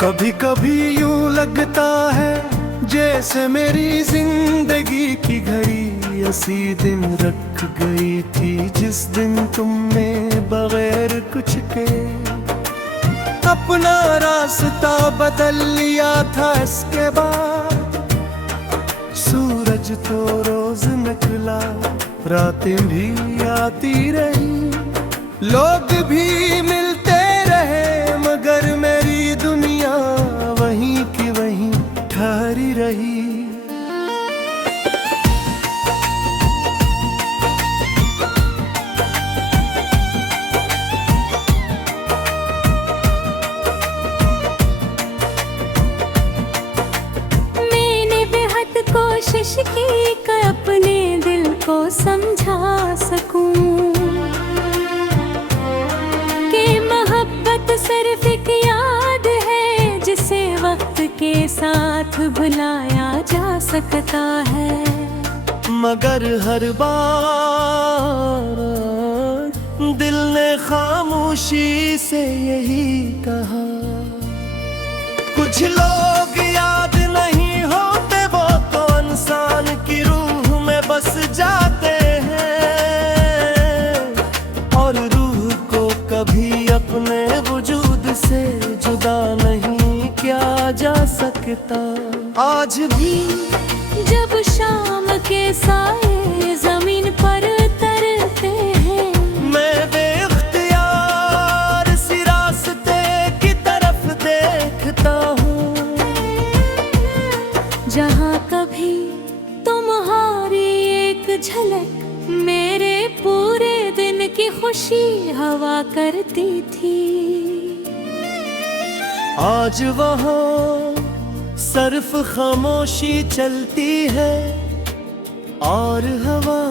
कभी कभी यूं लगता है जैसे मेरी जिंदगी की घड़ी ऐसी दिन रख गई थी जिस दिन तुमने बगैर कुछ के अपना रास्ता बदल लिया था। इसके बाद सूरज तो रोज निकला, रातें भी आती रही, लोग भी मिलते रहे, मगर मेरी दुनिया वहीं की वहीं ठहरी रही। मैंने बेहद कोशिश की कि अपने दिल को समझा सकूं कि मोहब्बत सिर्फ एक याद है जिसे वक्त के साथ भुलाया जा सकता है। मगर हर बार दिल ने खामोशी से यही कहा, कुछ लोग याद नहीं होते, वो तो इंसान की रूह में बस जाते हैं, और रूह को कभी अपने वजूद से जुदा नहीं किया जा सकता। आज भी जब शाम के साए जमीन पर तरते हैं, मैं बेख्तियार सी रास्ते की तरफ देखता हूँ, जहाँ कभी तुम्हारी एक झलक मेरे पूरे दिन की खुशी हवा करती थी। आज वहाँ सिर्फ खामोशी चलती है और हवा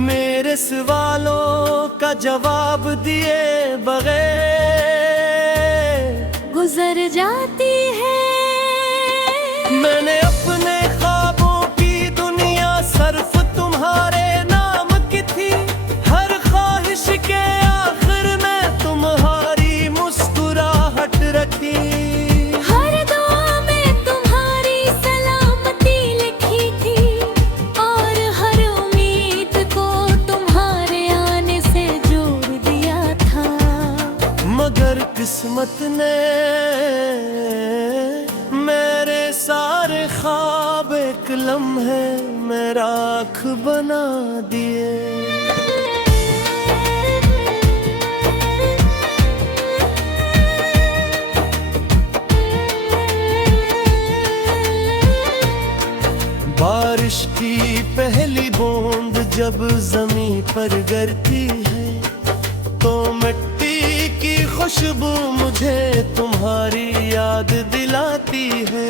मेरे सवालों का जवाब दिए बगैर गुजर जाती है। मैंने अपने ख्वाबों की दुनिया सिर्फ तुम्हारे नाम की थी, हर ख्वाहिश के आखिर में तुम्हारी मुस्कुराहट रखी, हर दुआ में तुम्हारी सलामती लिखी थी, और हर उम्मीद को तुम्हारे आने से जोड़ दिया था। मगर किस्मत ने मेरे सारे ख्वाब एक लम्हे में राख बना दिए। बारिश की पहली बूंद जब जमीन पर गिरती है, तो मिट्टी की खुशबू मुझे तुम्हारी याद दिलाती है।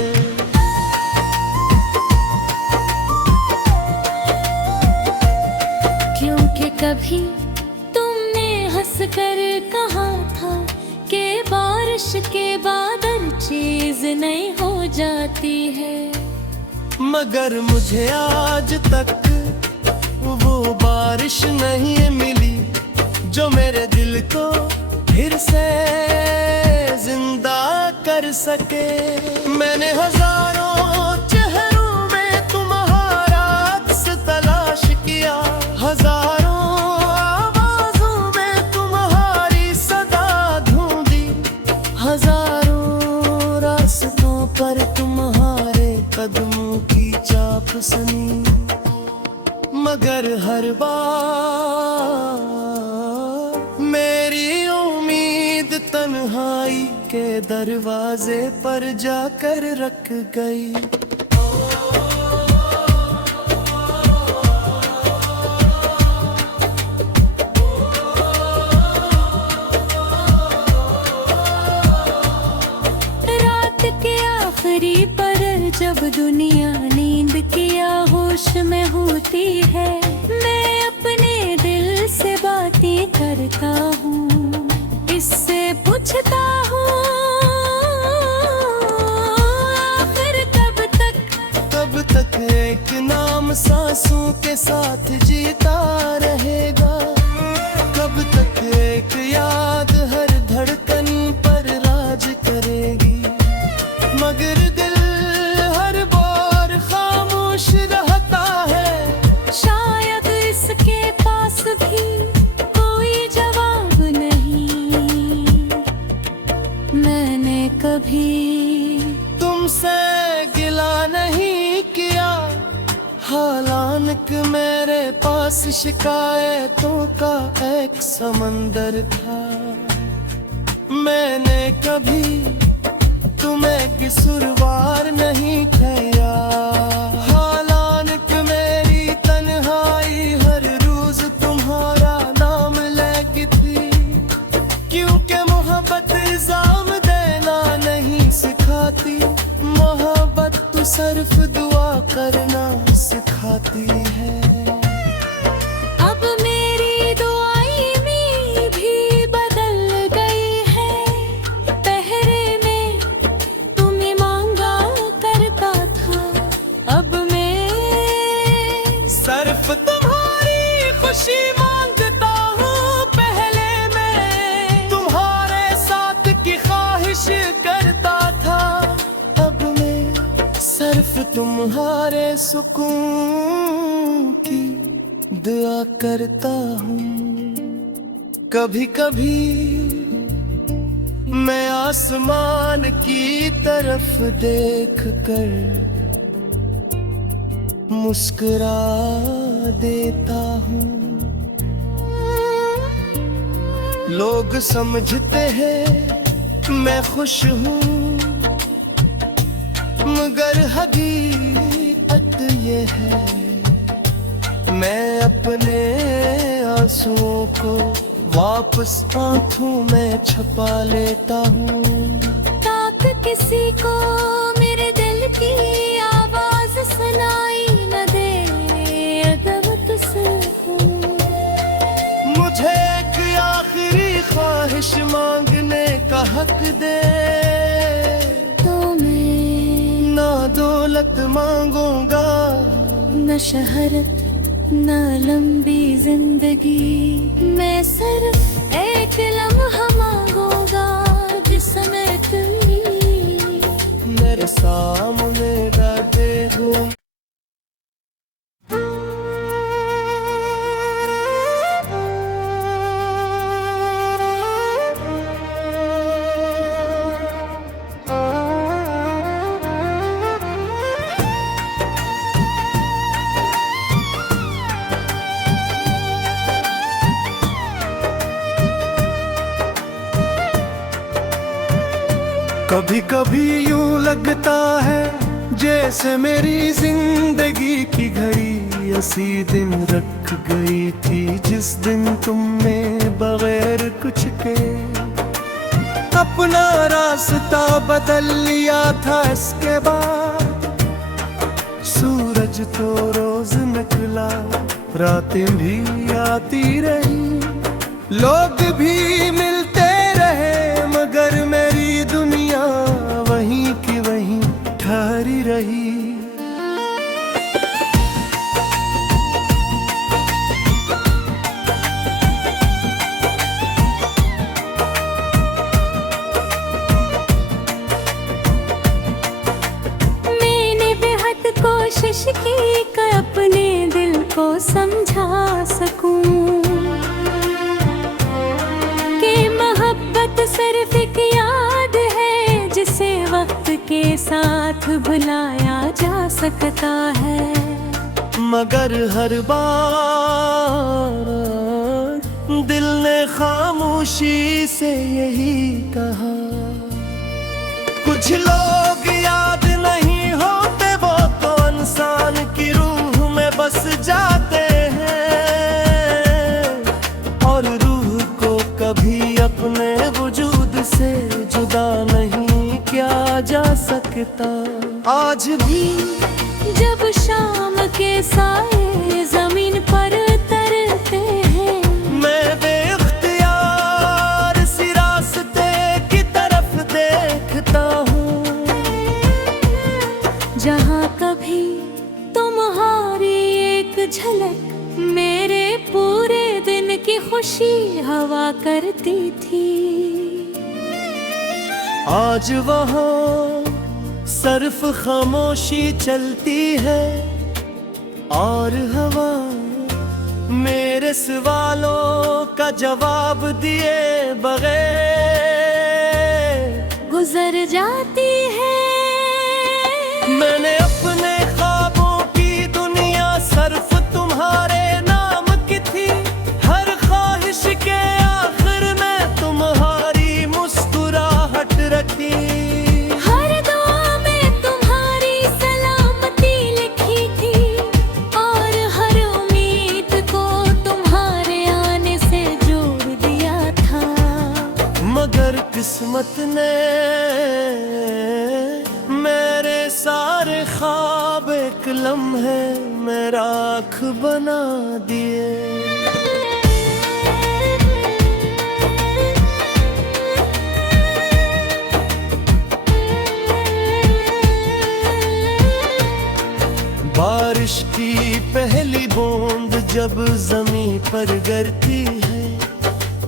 क्योंकि कभी तुमने हंसकर कहा था कि बारिश के बाद हर चीज नई हो जाती है, मगर मुझे आज तक वो बारिश नहीं मिली जो मेरे दिल को फिर से जिंदा कर सके। मैंने हजारों चेहरों में तुम्हारा अक्स तलाश किया, हजारों आवाजों में तुम्हारी सदा ढूंढी, हजारों रास्तों पर तुम्हारे कदमों की चाप सुनी, मगर हर बार मेरी उम्मीद तन्हाई के दरवाजे पर जाकर रख गई। रात के आखिरी पर जब दुनिया नींद की आगोश में होती है, मैं अपने दिल से बातें करता हूँ, इससे पूछता हूँ आखिर कब तक एक नाम सांसों के साथ जीता रहेगा, कब तक एक याद हर धड़कन पर राज करेगी। अचानक मेरे पास शिकायतों का एक समंदर था। मैंने कभी तुम्हें किसुरवार नहीं किया। हालांकि मेरी तन्हाई हर रोज तुम्हारा नाम लेती थी, क्योंकि मोहब्बत इल्जाम देना नहीं सिखाती, मोहब्बत तो सिर्फ दुआ करना सिखाती है। अब मेरी दुआएं भी बदल गई है। पहरे में तुम्हें मांगा करता था, अब मैं सिर्फ तुम्हारी खुशी मांगता हूँ। पहले मैं तुम्हारे साथ की ख्वाहिश करता था, अब मैं सिर्फ तुम्हारे सुकून की दुआ करता हूँ। कभी कभी मैं आसमान की तरफ देख कर मुस्कुरा देता हूँ। लोग समझते हैं मैं खुश हूँ, मगर हकीकत ये है मैं अपने आंसुओं को वापस आंखों में छुपा लेता हूँ। ताक किसी को मेरे दिल की आवाज सुनाई न दे, अगर तुझसे हूँ। मुझे एक आखिरी ख्वाहिश मांगने का हक दे, तो मैं ना दौलत मांगूंगा, न शहरत न लंबी जिंदगी, मैं सिर्फ एक लम्हा मांगूंगा जिसमें तुम मेरे सामने रहे हो। कभी कभी यूं लगता है जैसे मेरी जिंदगी की घड़ी उसी दिन रख गई थी, जिस दिन तुमने बगैर कुछ के अपना रास्ता बदल लिया था। इसके बाद सूरज तो रोज निकला, रातें भी आती रही, लोग भी मिलते रहे, मगर मेरी दुनिया वहीं की वहीं ठहरी रही। मैंने बेहद कोशिश की कि अपने दिल को समझा सकूं कि मोहब्बत सिर्फ एक याद है जिसे वक्त के साथ भुलाया जा सकता है। मगर हर बार दिल ने खामोशी से यही कहा, कुछ लोग याद नहीं होते, वो तो इंसान की रूह में बस जाते हैं, और रूह को कभी अपने वजूद से जुदा नहीं किया जा सकता। आज भी जब शाम के साए जमीन पर तरते हैं, मैं बेख्तियार सी रास्ते की तरफ देखता हूँ, जहाँ कभी तुम्हारी एक झलक मेरे पूरे दिन की खुशी हवा करती थी। आज वहाँ सिर्फ खामोशी चलती है, और हवा मेरे सवालों का जवाब दिए बगैर गुजर जाती है। मैंने अपने ख्वाबों की दुनिया सिर्फ एक लम्हे में राख बना दिए। बारिश की पहली बूंद जब जमीन पर गिरती है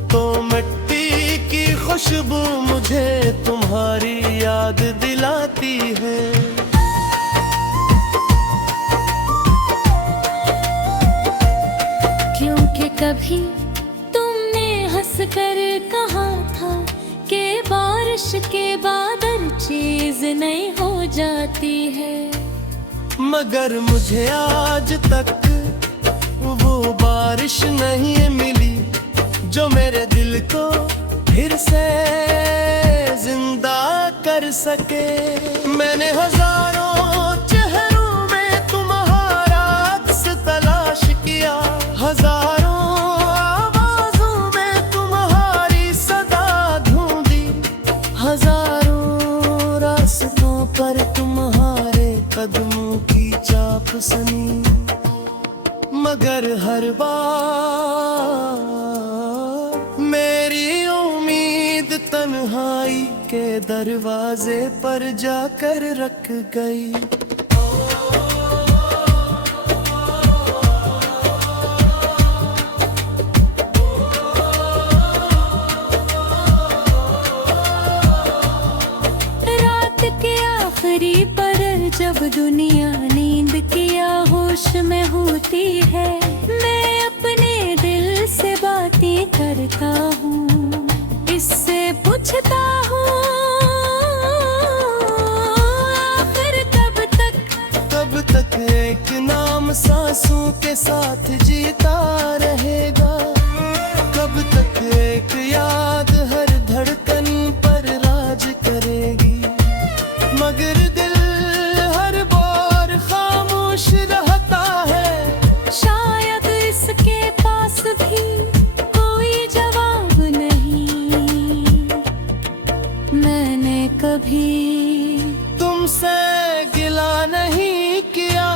तो मिट्टी की खुशबू मुझे तुम्हारी याद दिलाती है। क्योंकि कभी तुमने हंसकर कहा था कि बारिश के बाद हर चीज नई हो जाती है, मगर मुझे आज तक वो बारिश नहीं मिली जो मेरे दिल को फिर से जिंदा कर सके। मैंने हजारों चेहरों में तुम्हारा अक्स तलाश किया, हजारों आवाजों में तुम्हारी सदा ढूंढी, हजारों रास्तों पर तुम्हारे कदमों की चाप सनी, मगर हर बार मेरी उम्मीद तन्हाई के दरवाजे पर जाकर रख गई। रात के आखिरी पर जब दुनिया नींद किया होश में होती है, मैं अपने दिल से बातें करता हूँ, इससे पूछता हूँ आखिर कब तक एक नाम सांसों के साथ जीता रहेगा, कब तक एक याद हर धड़कन पर राज करेगी, मगर दिल हर बार खामोश रहता है। शायद इसके पास भी कोई जवाब नहीं। मैंने कभी तुमसे गिला नहीं किया,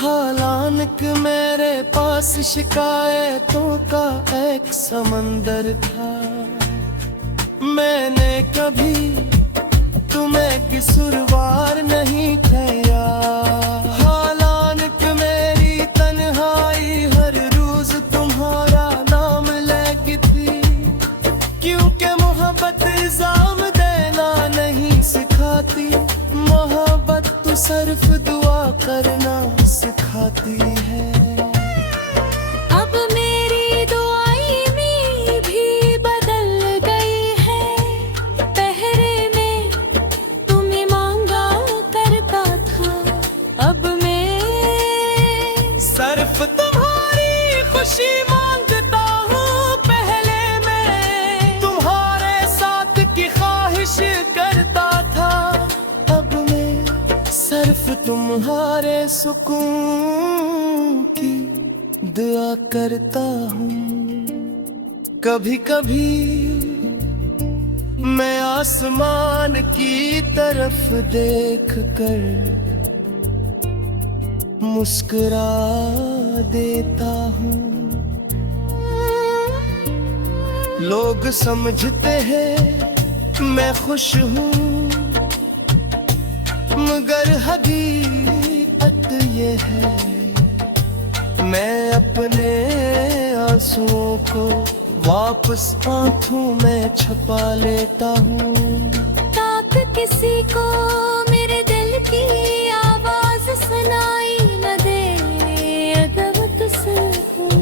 हालांकि मेरे पास शिकायतों का एक समंदर था। मैंने कभी तुम्हें किसूरवार नहीं ठहरा, हालांकि मेरी तन्हाई हर रोज तुम्हारा नाम लेती थी, क्योंकि मोहब्बत इल्जाम देना नहीं सिखाती, मोहब्बत तो सिर्फ दुआ करना सिखाती है। अब मेरी दुआई में भी बदल गई है, पहरे में तुम्हें मांगा करता था, अब मैं सिर्फ तुम्हारी खुशी मांगता हूँ, पहले मैं तुम्हारे साथ की ख्वाहिश करता था, अब मैं सिर्फ तुम्हारे सुकून की दुआ करता हूँ। कभी कभी मैं आसमान की तरफ देख कर मुस्कुरा देता हूँ। लोग समझते हैं मैं खुश हूँ, मगर हकीकत ये है मैं अपने आंसुओं को वापस आंखों में छुपा लेता हूँ। ताक किसी को मेरे दिल की आवाज सुनाई न दे, अगर तुझसे हूँ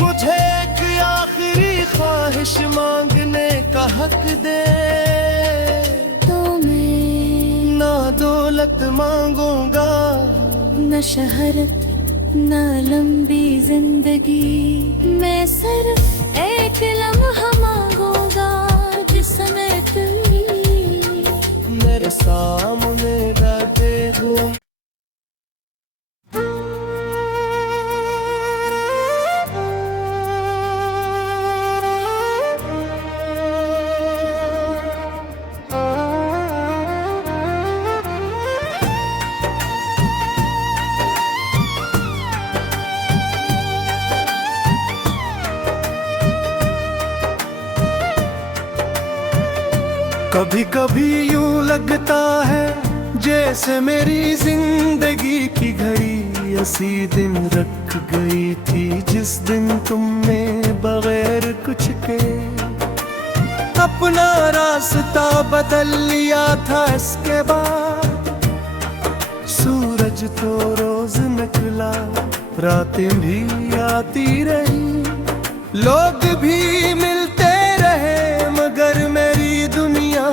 मुझे एक आखिरी ख्वाहिश मांगने का हक दे, तो मैं ना दौलत मांगूंगा, न शहरत न लंबी जिंदगी, मैं सिर्फ एक लम्हा मांगूंगा जिसमें तुम मेरे सामने दे दो। कभी कभी यूं लगता है जैसे मेरी जिंदगी की घड़ी उसी दिन रख गई थी जिस दिन तुमने बगैर कुछ के अपना रास्ता बदल लिया था। इसके बाद सूरज तो रोज निकला, रातें भी आती रही, लोग भी मिलते रहे, मगर मेरी दुनिया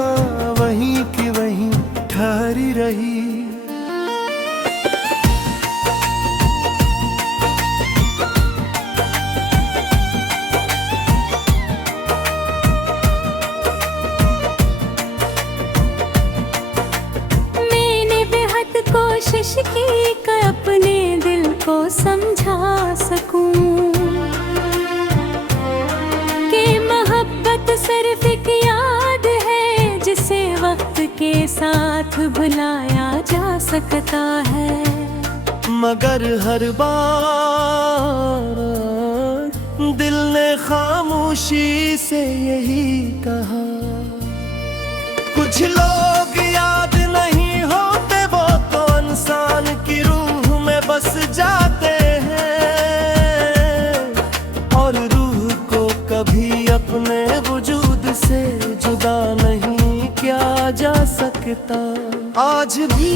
वहीं की वहीं ठहरी रही। मैंने बेहद कोशिश की कि अपने दिल को समझा सकूं कि मोहब्बत सिर्फ एक याद है जिसे वक्त के साथ भुलाया जा सकता है। मगर हर बार दिल ने खामोशी से यही कहा, कुछ लोग याद नहीं होते, वो तो इंसान की रूह में बस जाते हैं, और रूह को कभी अपने वजूद से जुदा नहीं किया जा सकता। आज भी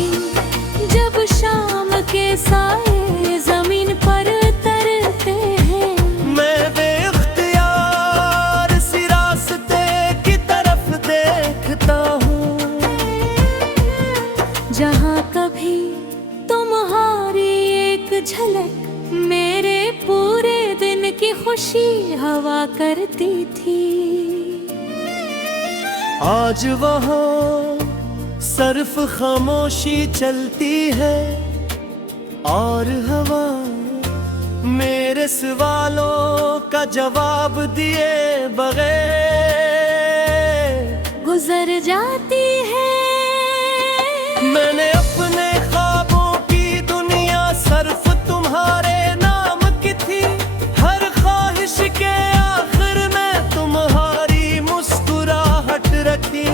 जब शाम के साए जमीन पर तरते हैं, मैं बेख्तियार सी रास्ते की तरफ देखता हूँ, जहाँ कभी तुम्हारी एक झलक मेरे पूरे दिन की खुशी हवा करती थी। आज वहाँ सिर्फ खामोशी चलती है, और हवा मेरे सवालों का जवाब दिए बगैर गुजर जाती है। मैंने अपने ख्वाबों की दुनिया सिर्फ तुम्हारे नाम की थी, हर ख्वाहिश के आखिर में तुम्हारी मुस्कुराहट रखी,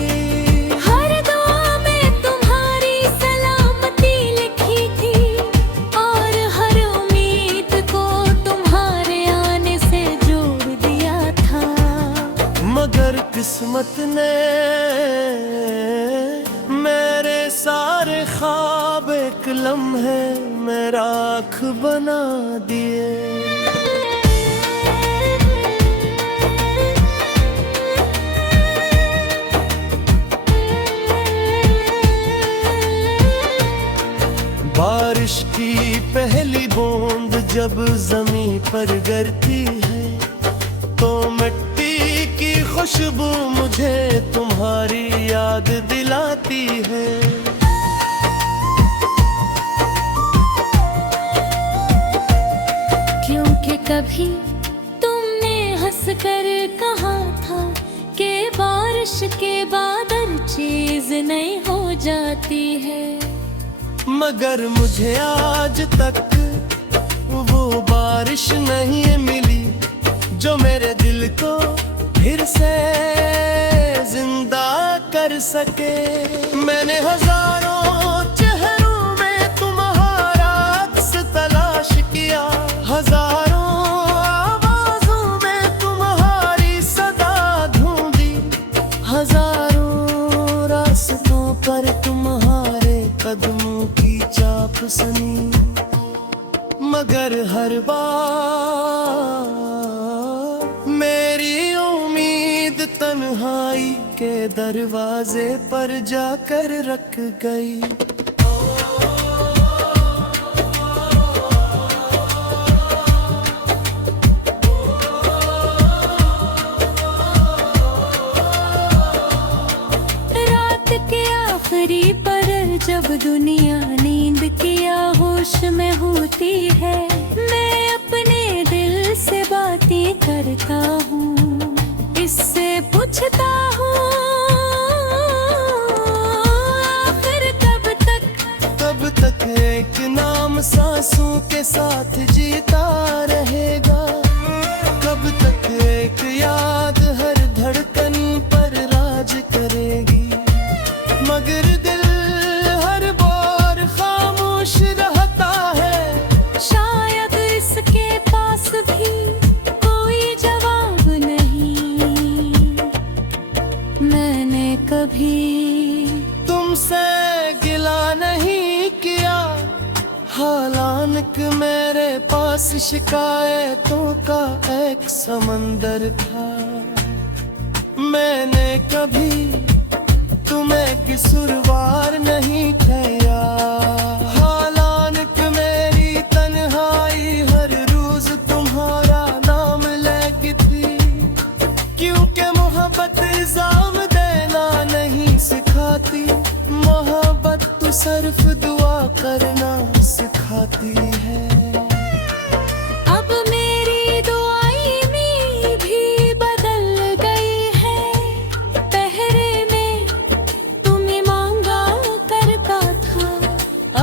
हर दुआ में तुम्हारी सलामती लिखी थी, और हर उम्मीद को तुम्हारे आने से जोड़ दिया था। मगर किस्मत ने मेरे सारे ख्वाब एक लम्हे में राख बना दिए। बारिश की पहली बूंद जब जमीन पर गिरती है, तो मिट्टी की खुशबू मुझे तुम्हारी याद दिलाती है। क्योंकि कभी तुमने हंसकर कहा था कि बारिश के बाद हर चीज नई हो जाती है, मगर मुझे आज तक वो बारिश नहीं मिली जो मेरे दिल को फिर से जिंदा कर सके। मैंने हजारों चेहरों में तुम्हारा अक्स तलाश किया, हजारों आवाजों में तुम्हारी सदा ढूंढी, हजारों रास्तों पर तुम्हारे कदमों की चाप सुनी, मगर हर बार मेरी उम्मीद तन्हाई के दरवाजे पर जाकर रख गई। रात के आखिरी पर जब दुनिया नींद किया होश में होती है, मैं अपने दिल से बातें करता हूँ, इससे पूछता हूँ आखिर कब तक एक नाम सांसों के साथ जीता रहेगा, कब तक एक याद हर धड़कन पर राज करेगी। हालांकि मेरे पास शिकायतों का एक समंदर था, मैंने कभी तुम्हें किसूरवार नहीं किया। हालांकि मेरी तन्हाई हर रोज तुम्हारा नाम लेती थी, क्योंकि मोहब्बत इल्जाम देना नहीं सिखाती, मोहब्बत तो सिर्फ दुआ करना सिखाती है। अब मेरी दुआई में भी बदल गई है, पहरे में तुम्हें मांगा करता था,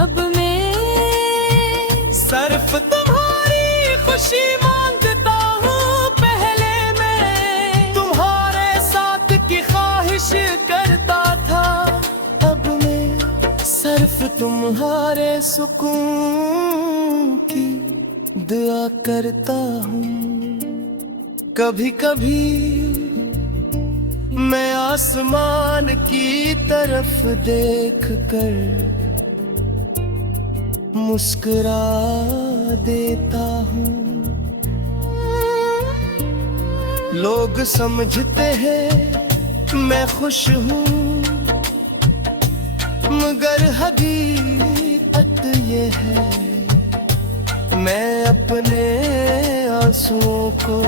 अब मैं सिर्फ तुम्हारी खुशी मांगता हूँ, पहले मैं तुम्हारे साथ की ख्वाहिश करता था, अब मैं सिर्फ तुम्हारे सुकून की दुआ करता हूँ। कभी कभी मैं आसमान की तरफ देख कर मुस्कुरा देता हूँ। लोग समझते हैं मैं खुश हूँ, मगर हकीकत ये है मैं अपने आंसुओं को